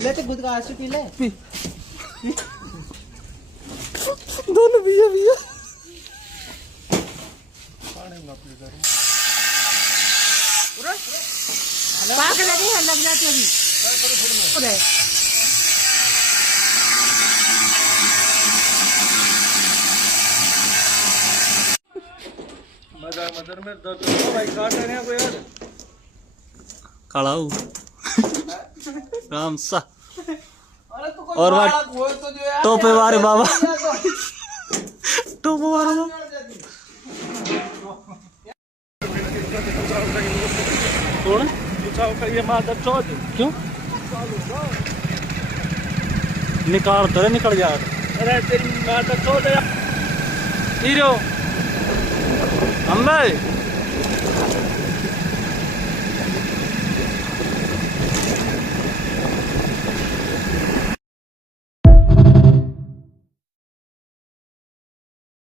ले तो खुद का आंसू पी ले। दोनों पिया पिया। पाक लगी है, लग जाती अभी। मदर में दर्द हो भाई, काट रहे हैं कोई यार। कालाऊ राम सा अरे तो कोई और बालक हो तो जो यार टोपे मारे बाबा, टोपे मारो बाबा। कौन ये मादर चौथ क्यों निकाल तो निकल जा। अरे तेरी मादर चौथ है। हीरो अम्बे